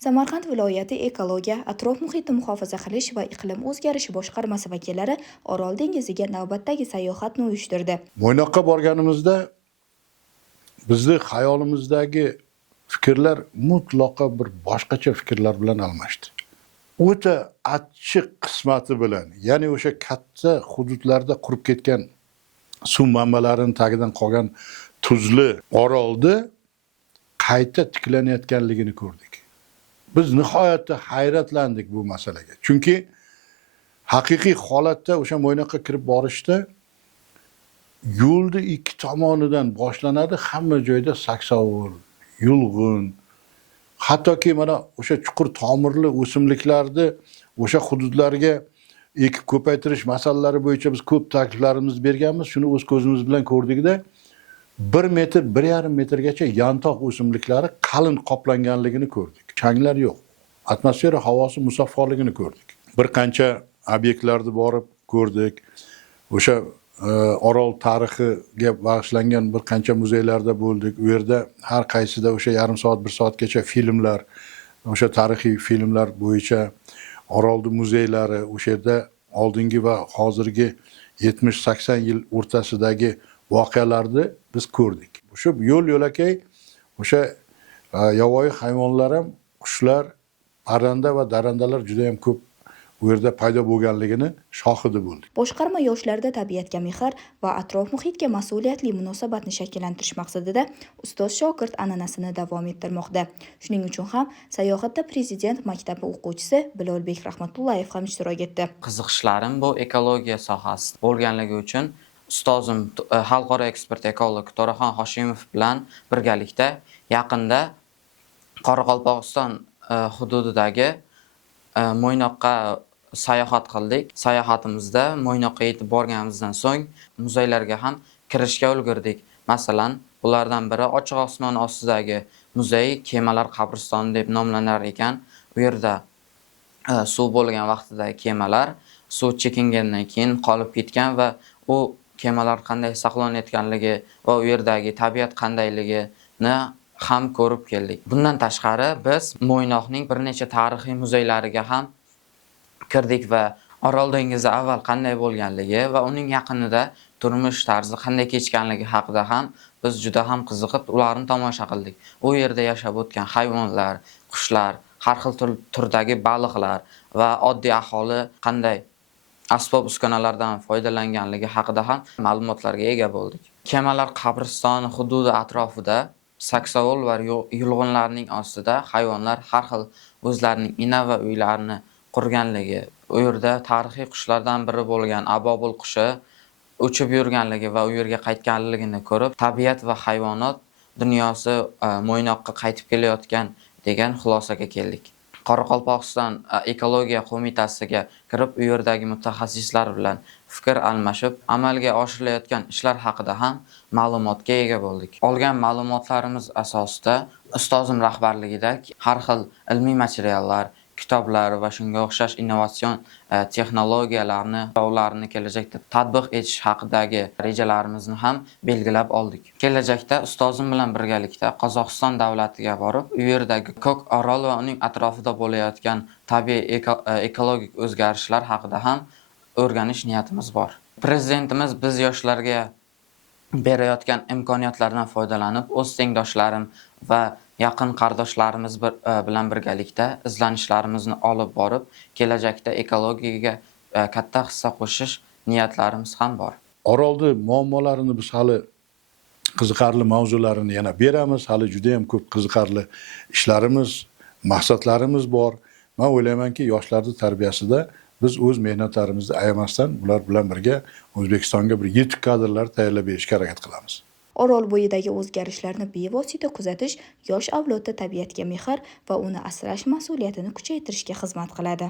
Samarqand viloyati ekologiya, atrof muhitni muhofaza qilish va iqlim o'zgarishi boshqarmasi vakillari Orol dengiziga navbatdagi sayohatni uyushtirdi. Mo'ynoqqa borganimizda bizni xayolimizdagi fikrlar mutlaqo bir boshqacha fikrlar bilan almashdi. O'ta achchiq qismati bilan, ya'ni o'sha katta hududlarda qurib ketgan suv manbalarining tagidan qolgan tuzli orolda qayta tiklanayotganligini ko'rdik. Biz nihoyatda hayratlandik bu masalaga. Chunki haqiqiy holatda o'sha Mo'ynoqqa kirib borishda yo'lni ikki tomonidan boshlanadi, hamma joyda saksovul, yulg'un, hattoki mana o'sha chuqur tomirli o'simliklarni o'sha hududlarga ekib ko'paytirish masalalari bo'yicha biz ko'p takliflarimizni berganmiz. Shuni o'z ko'zimiz bilan ko'rdikda 1 metr, 1,5 metrgacha yantoq o'simliklari qalin qoplanganligini ko'rdik. Changlar yo'q. Atmosfera havosi musaffoliligini ko'rdik. Bir qancha obyektlarni borib ko'rdik. O'sha Orol tarixiga bag'ishlangan bir qancha muzeylarda bo'ldik. U yerda har qaysida o'sha yarim soat, 1 soatgacha filmlar, o'sha tarixiy filmlar bo'yicha Orolning muzeylari, o'sha yerda oldingi va hozirgi 70-80 yil o'rtasidagi voqealarni biz ko'rdik. O'sha yo'l-yo'lakay o'sha yovvoyi hayvonlar ham, qushlar, parranda va darandalar juda ham ko'p u yerda paydo bo'lganligini shohidi bo'ldik. Boshqarma yoshlarda tabiatga mehr va atrof muhitga mas'uliyatli munosabatni shakllantirish maqsadida ustoz shogird an'anasini davom ettirmoqda. Shuning uchun ham sayohatda Prezident maktabi o'quvchisi Bilolbek Rahmatullayev ham ishtirok etdi. Qiziqishlarim bu ekologiya sohasida bo'lganligi uchun ustozim xalqaro ekspert ekolog To'raxon Hoshimov bilan birgalikda yaqinda Qoraqalpog'iston hududidagi Mo'ynoqqa sayohat qildik. Sayohatimizda Mo'ynoqqa yetib borganimizdan so'ng muzeylarga ham kirishga ulgurdik. Masalan, ulardan biri ochiq osmon ostidagi muzey kemalar qabristoni deb nomlanar ekan. U yerda suv bo'lgan vaqtidagi kemalar suv chekingandan keyin qolib ketgan va u kemalar qanday saqlanayotganligi va u yerdagi tabiat qandayligini ham ko'rib keldik. Bundan tashqari biz Mo'ynoqning bir necha tarixiy muzeylariga ham kirdik va Orol dengizi avval qanday bo'lganligi va uning yaqinida turmush tarzi qanday kechganligi haqida ham biz juda ham qiziqib ularni tomosha qildik. U yerda yashab o'tgan hayvonlar, qushlar, har xil turdagi baliqlar va oddiy aholi qanday asbob-uskunalardan foydalanganligi haqida ham ma'lumotlarga ega bo'ldik. Kemalar qabristoni hududi atrofida saksovul va yulg'unlarning ostida hayvonlar har xil o'zlarining ina va uylarini qurganligi, u yerda tarixiy qushlardan biri bo'lgan abobul qushi uchib yurganligi va u yerga qaytganligini ko'rib, tabiat va hayvonot dunyosi Mo'ynoqqa qaytib kelayotgan degan xulosaga keldik. Qoraqalpog'iston ekologiya qo'mitasiga kirib, u yerdagi mutaxassislar bilan fikr almashib, amalga oshirilayotgan ishlar haqida ham ma'lumotga ega bo'ldik. Olgan ma'lumotlarimiz asosida ustozim rahbarligida har xil ilmiy materiallar, kitoblar va shunga o'xshash innovatsion texnologiyalarni va ularni kelajakda tatbiq etish haqidagi rejalarimizni ham belgilab oldik. Kelajakda ustozim bilan birgalikda Qozog'iston davlatiga borib, u yerdagi ko'k orol va uning atrofida bo'layotgan tabiiy ekologik o'zgarishlar haqida ham o'rganish niyatimiz bor. Prezidentimiz biz yoshlarga berayotgan imkoniyatlardan foydalanib, o'z tengdoshlarim va yaqin qardoshlarimiz bilan birgalikda izlanishlarimizni olib borib, kelajakda ekologiyaga katta hissa qo'shish niyatlarimiz ham bor. Orolni muammolarini biz hali qiziqarli mavzularini yana beramiz. Hali juda ham ko'p qiziqarli ishlarimiz, maqsadlarimiz bor. Men o'ylaymanki, yoshlarning tarbiyasida biz o'z mehnatlarimizni ayamasdan ular bilan birga O'zbekistonga bir yetuk kadrlar tayyorlab berishga harakat qilamiz. Orol bo'yidagi o'zgarishlarni bevosita kuzatish yosh avlodda tabiatga mehr va uni asrash mas'uliyatini kuchaytirishga xizmat qiladi.